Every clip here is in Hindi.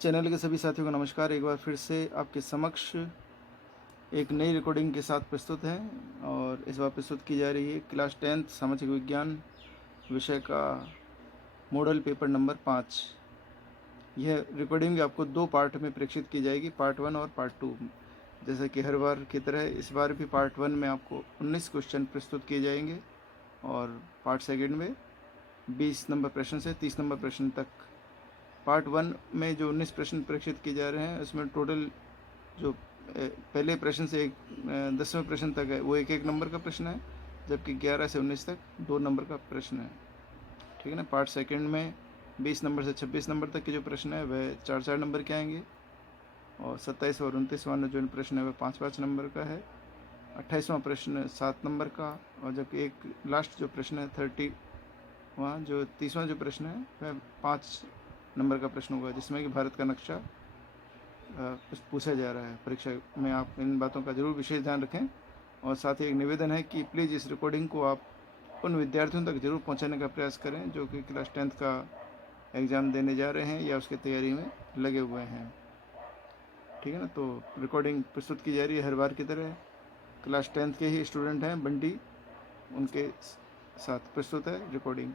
चैनल के सभी साथियों को नमस्कार। एक बार फिर से आपके समक्ष एक नई रिकॉर्डिंग के साथ प्रस्तुत है और इस बार प्रस्तुत की जा रही है क्लास 10th सामाजिक विज्ञान विषय का मॉडल पेपर नंबर 5। यह रिकॉर्डिंग आपको 2 पार्ट में प्रेषित की जाएगी, पार्ट 1 और पार्ट 2। जैसे कि हर बार की तरह इस बार भी पार्ट 1 में आपको 19 क्वेश्चन प्रस्तुत किए जाएंगे और पार्ट सेकेंड में 20 नंबर प्रश्न से 30 नंबर प्रश्न तक। पार्ट 1 में जो 19 प्रश्न प्रेषित किए जा रहे हैं उसमें टोटल जो पहले प्रश्न से 10वें प्रश्न तक है वो एक नंबर का प्रश्न है, जबकि 11 से 19 तक 2 नंबर का प्रश्न है। ठीक है ना। पार्ट सेकंड में 20 नंबर से 26 नंबर तक के जो प्रश्न है वह 4 नंबर के आएंगे और 27 और 29वां जो प्रश्न है वह 5 नंबर का है। 28वां प्रश्न 7 नंबर का, और जबकि एक लास्ट जो प्रश्न है 30वां जो प्रश्न है वह 5 नंबर का प्रश्न होगा, जिसमें कि भारत का नक्शा पूछा जा रहा है परीक्षा में। आप इन बातों का जरूर विशेष ध्यान रखें और साथ ही एक निवेदन है कि प्लीज़ इस रिकॉर्डिंग को आप उन विद्यार्थियों तक जरूर पहुंचाने का प्रयास करें जो कि क्लास 10th का एग्ज़ाम देने जा रहे हैं या उसकी तैयारी में लगे हुए हैं। ठीक है ना। तो रिकॉर्डिंग प्रस्तुत की जा रही है हर बार की तरह। क्लास 10th के ही स्टूडेंट हैं बंटी, उनके साथ प्रस्तुत है रिकॉर्डिंग।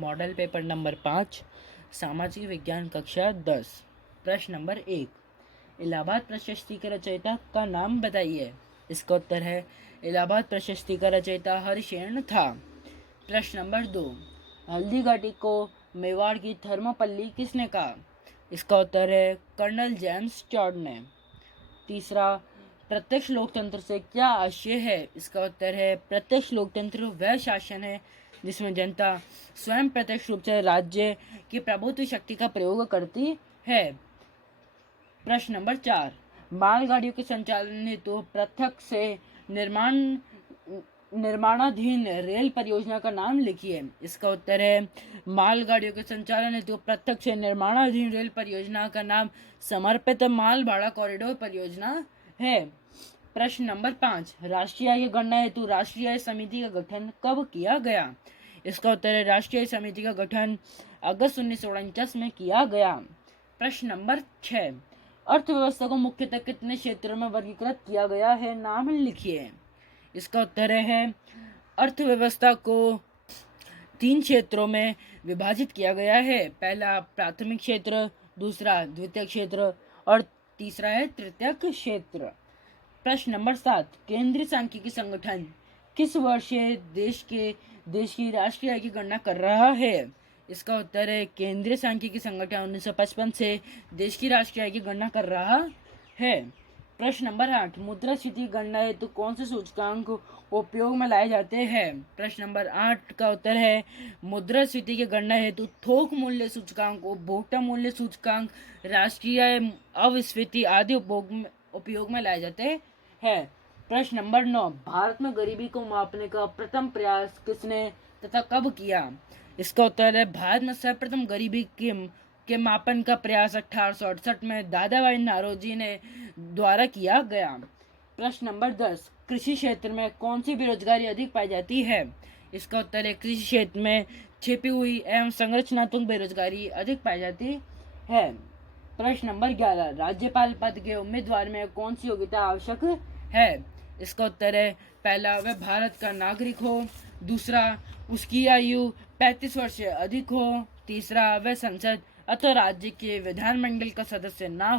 मॉडल पेपर नंबर 5 सामाजिक विज्ञान कक्षा 10। प्रश्न नंबर 1, इलाहाबाद प्रशस्ति के रचयिता का नाम बताइए। इसका उत्तर है इलाहाबाद प्रशस्ति का रचयिता हरिशेन था। प्रश्न नंबर 2, हल्दी घाटी को मेवाड़ की थर्मोपल्ली किसने कहा। इसका उत्तर है कर्नल जेम्स टॉड ने। तीसरा, प्रत्यक्ष लोकतंत्र से क्या आशय है। इसका उत्तर है प्रत्यक्ष लोकतंत्र वह शासन है जिसमें जनता स्वयं प्रत्यक्ष रूप से राज्य की प्रभुत्व शक्ति का प्रयोग करती है। प्रश्न नंबर 4, मालगाड़ियों के संचालन हेतु पृथक से निर्माणाधीन रेल परियोजना का नाम लिखिए। इसका उत्तर है मालगाड़ियों के संचालन हेतु पृथक से निर्माणाधीन रेल परियोजना का नाम समर्पित माल भाड़ा कॉरिडोर परियोजना है। प्रश्न नंबर 5, राष्ट्रीय आय गणना हेतु राष्ट्रीय आय समिति का गठन कब किया गया। इसका उत्तर है राष्ट्रीय समिति का गठन अगस्त 1949 में किया गया। प्रश्न नंबर 6, अर्थव्यवस्था को मुख्यतः कितने क्षेत्रों में वर्गीकृत किया गया है, नाम लिखिए। इसका उत्तर है अर्थव्यवस्था को 3 क्षेत्रों में विभाजित किया गया है। पहला प्राथमिक क्षेत्र, दूसरा द्वितीयक क्षेत्र और तीसरा है तृतीयक क्षेत्र। प्रश्न नंबर 7, केंद्रीय सांख्यिकी संगठन किस वर्ष से देश की राष्ट्रीय आय की गणना कर रहा है। इसका उत्तर है केंद्रीय सांख्यिकी संगठन 1955 से देश की राष्ट्रीय आय की गणना कर रहा है। प्रश्न नंबर 8, मुद्रास्फीति गणना हेतु कौन से सूचकांक उपयोग में लाए जाते हैं। प्रश्न नंबर 8 का उत्तर है मुद्रास्फीति की गणना हेतु थोक मूल्य सूचकांक, उपभोक्ता मूल्य सूचकांक, राष्ट्रीय अवस्फीति आदि उपयोग में लाए जाते हैं। प्रश्न नंबर 9, भारत में गरीबी को मापने का प्रथम प्रयास किसने तथा कब किया। इसका उत्तर है भारत में सर्वप्रथम गरीबी के मापन का प्रयास 1868 में दादा भाई नारोजी ने द्वारा किया गया। प्रश्न नंबर 10, कृषि क्षेत्र में कौन सी बेरोजगारी अधिक पाई जाती है। इसका उत्तर है कृषि क्षेत्र में छिपी हुई एवं संरचनात्मक बेरोजगारी अधिक पाई जाती है। प्रश्न नंबर 11, राज्यपाल पद के उम्मीदवार में कौन सी योग्यता आवश्यक है। इसका उत्तर है पहला, वह भारत का नागरिक हो, दूसरा उसकी आयु 35 वर्ष से अधिक हो, तीसरा वह संसद अथवा राज्य के विधानमंडल का सदस्य ना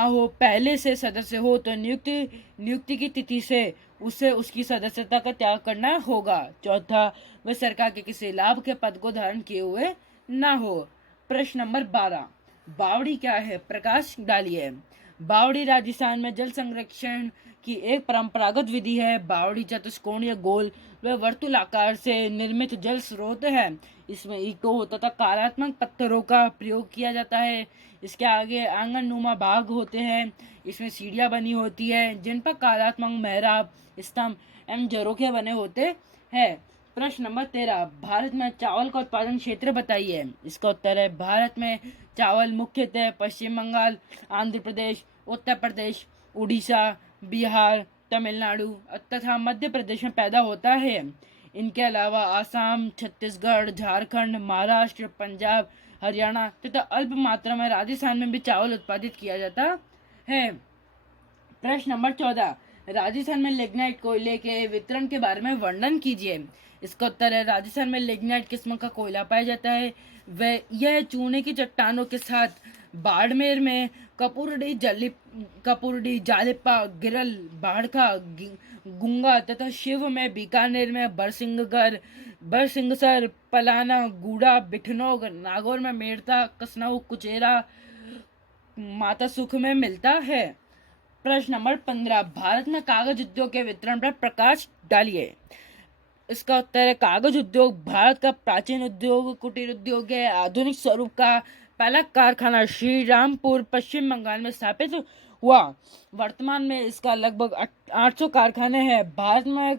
हो पहले से सदस्य हो तो नियुक्ति की तिथि से उसे उसकी सदस्यता का त्याग करना होगा। चौथा, वह सरकार के किसी लाभ के पद को धारण किए हुए ना हो। प्रश्न नंबर 12, बावड़ी क्या है, प्रकाश डालिए। बावड़ी राजस्थान में जल संरक्षण की एक परंपरागत विधि है। बावड़ी चतुष्कोण या गोल व वर्तुलाकार से निर्मित जल स्रोत है। इसमें ईंटों तथा कालात्मक पत्थरों का प्रयोग किया जाता है। इसके आगे आंगननुमा भाग होते हैं। इसमें सीढ़ियां बनी होती है जिन पर कालात्मक मेहराब, स्तंभ एवं झरोखे बने होते हैं। प्रश्न नंबर 13, भारत में चावल का उत्पादन क्षेत्र बताइए। इसका उत्तर है भारत में चावल मुख्यतः पश्चिम बंगाल, आंध्र प्रदेश, उत्तर प्रदेश, उड़ीसा, बिहार, तमिलनाडु तथा मध्य प्रदेश में पैदा होता है। इनके अलावा आसाम, छत्तीसगढ़, झारखंड, महाराष्ट्र, पंजाब, हरियाणा तथा अल्प मात्रा में राजस्थान में भी चावल उत्पादित किया जाता है। प्रश्न नंबर 14, राजस्थान में लिग्नाइट कोयले के वितरण के बारे में वर्णन कीजिए। इसका उत्तर है, राजस्थान में लिग्नाइट किस्म का कोयला पाया जाता है। वह यह चूने की चट्टानों के साथ बाड़मेर में कपूरडी, जालिपा, गिरल, बाड़खा, गुंगा तथा शिव में, बीकानेर में बरसिंगसर, पलाना, गूड़ा, बिठनोग, नागौर में मेड़ता, कसनाऊ, कुचेरा, माता सुख में मिलता है। प्रश्न नंबर 15, भारत में कागज उद्योग के वितरण पर प्रकाश डालिए। इसका उत्तर है, कागज उद्योग भारत का प्राचीन उद्योग, कुटीर उद्योग है। आधुनिक स्वरूप का पहला कारखाना श्री रामपुर, पश्चिम बंगाल में स्थापित हुआ। वर्तमान में इसका लगभग 800 कारखाने हैं। भारत में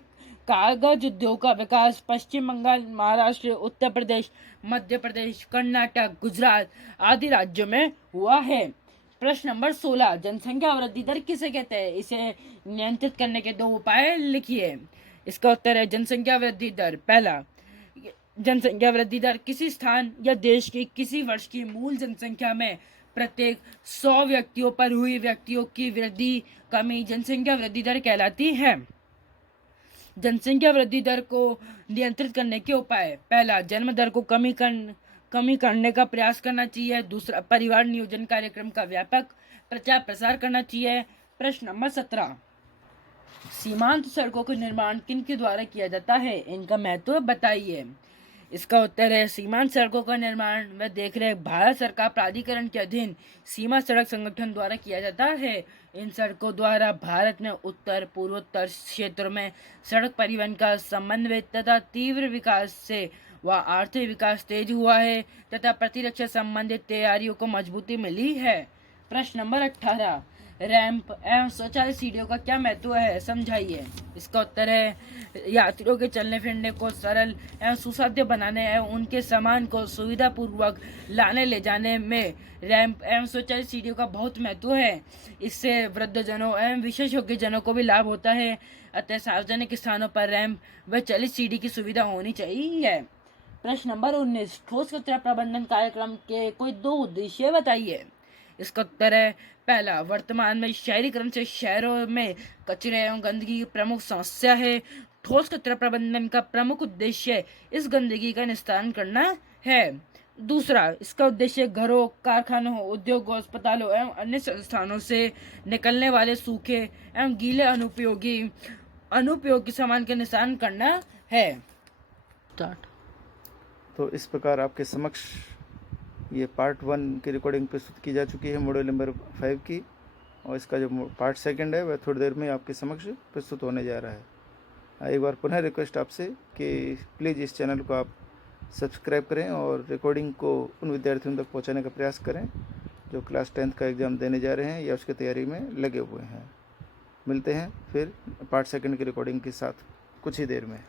कागज उद्योग का विकास पश्चिम बंगाल, महाराष्ट्र, उत्तर प्रदेश, मध्य प्रदेश, कर्नाटक, गुजरात आदि राज्यों में हुआ है। प्रश्न नंबर 16, जनसंख्या वृद्धि दर किसे कहते हैं? इसे नियंत्रित करने के 2 उपाय लिखिए। इसका उत्तर है, जनसंख्या वृद्धि दर। पहला, जनसंख्या वृद्धि दर किसी स्थान या देश की किसी वर्ष की मूल जनसंख्या में प्रत्येक 100 व्यक्तियों पर हुई व्यक्तियों की वृद्धि कमी जनसंख्या वृद्धि दर कहलाती है। जनसंख्या वृद्धि दर को नियंत्रित करने के उपाय: पहला, जन्म दर को कमी करने का प्रयास करना चाहिए। दूसरा, परिवार नियोजन कार्यक्रम का व्यापक प्रचार प्रसार करना चाहिए। प्रश्न नंबर 17, सीमांत सड़कों का निर्माण किन के द्वारा किया जाता है? इनका महत्व बताइए। इसका उत्तर है, सीमांत सड़कों का निर्माण व देखरेख भारत सरकार प्राधिकरण के अधीन सीमा सड़क संगठन द्वारा किया जाता है। इन सड़कों द्वारा भारत में उत्तर पूर्वोत्तर क्षेत्रों में सड़क परिवहन का समन्वित तथा तीव्र विकास से व आर्थिक विकास तेज हुआ है तथा प्रतिरक्षा संबंधित तैयारियों को मजबूती मिली है। प्रश्न नंबर 18, रैंप एवं शौचालय सीढ़ियों का क्या महत्व है? समझाइए। इसका उत्तर है, यात्रियों के चलने फिरने को सरल एवं सुसाध्य बनाने एवं उनके सामान को सुविधापूर्वक लाने ले जाने में रैंप एवं शौचालय सीढ़ियों का बहुत महत्व है। इससे वृद्धजनों एवं विशेषज्ञजनों को भी लाभ होता है। अतः सार्वजनिक स्थानों पर रैंप व चलित सीढ़ी की सुविधा होनी चाहिए। प्रश्न नंबर 19, ठोस कचरा प्रबंधन कार्यक्रम के कोई 2 उद्देश्य बताइए। इसका उत्तर है, पहला, वर्तमान में शहरीकरण से शहरों में कचरे एवं गंदगी की प्रमुख समस्या है। ठोस कचरा प्रबंधन का प्रमुख उद्देश्य इस गंदगी का निस्तारण करना है। दूसरा, इसका उद्देश्य घरों, कारखानों, उद्योगों, अस्पतालों एवं अन्य संस्थानों से निकलने वाले सूखे एवं गीले अनुपयोगी सामान का निस्तारण करना है। तो इस प्रकार आपके समक्ष ये पार्ट 1 की रिकॉर्डिंग प्रस्तुत की जा चुकी है मॉड्यूल नंबर 5 की, और इसका जो पार्ट 2 है वह थोड़ी देर में आपके समक्ष प्रस्तुत होने जा रहा है। एक बार पुनः रिक्वेस्ट आपसे कि प्लीज़ इस चैनल को आप सब्सक्राइब करें और रिकॉर्डिंग को उन विद्यार्थियों तक पहुंचाने का प्रयास करें जो क्लास 10th का एग्ज़ाम देने जा रहे हैं या उसकी तैयारी में लगे हुए हैं। मिलते हैं फिर पार्ट 2 की रिकॉर्डिंग के साथ कुछ ही देर में।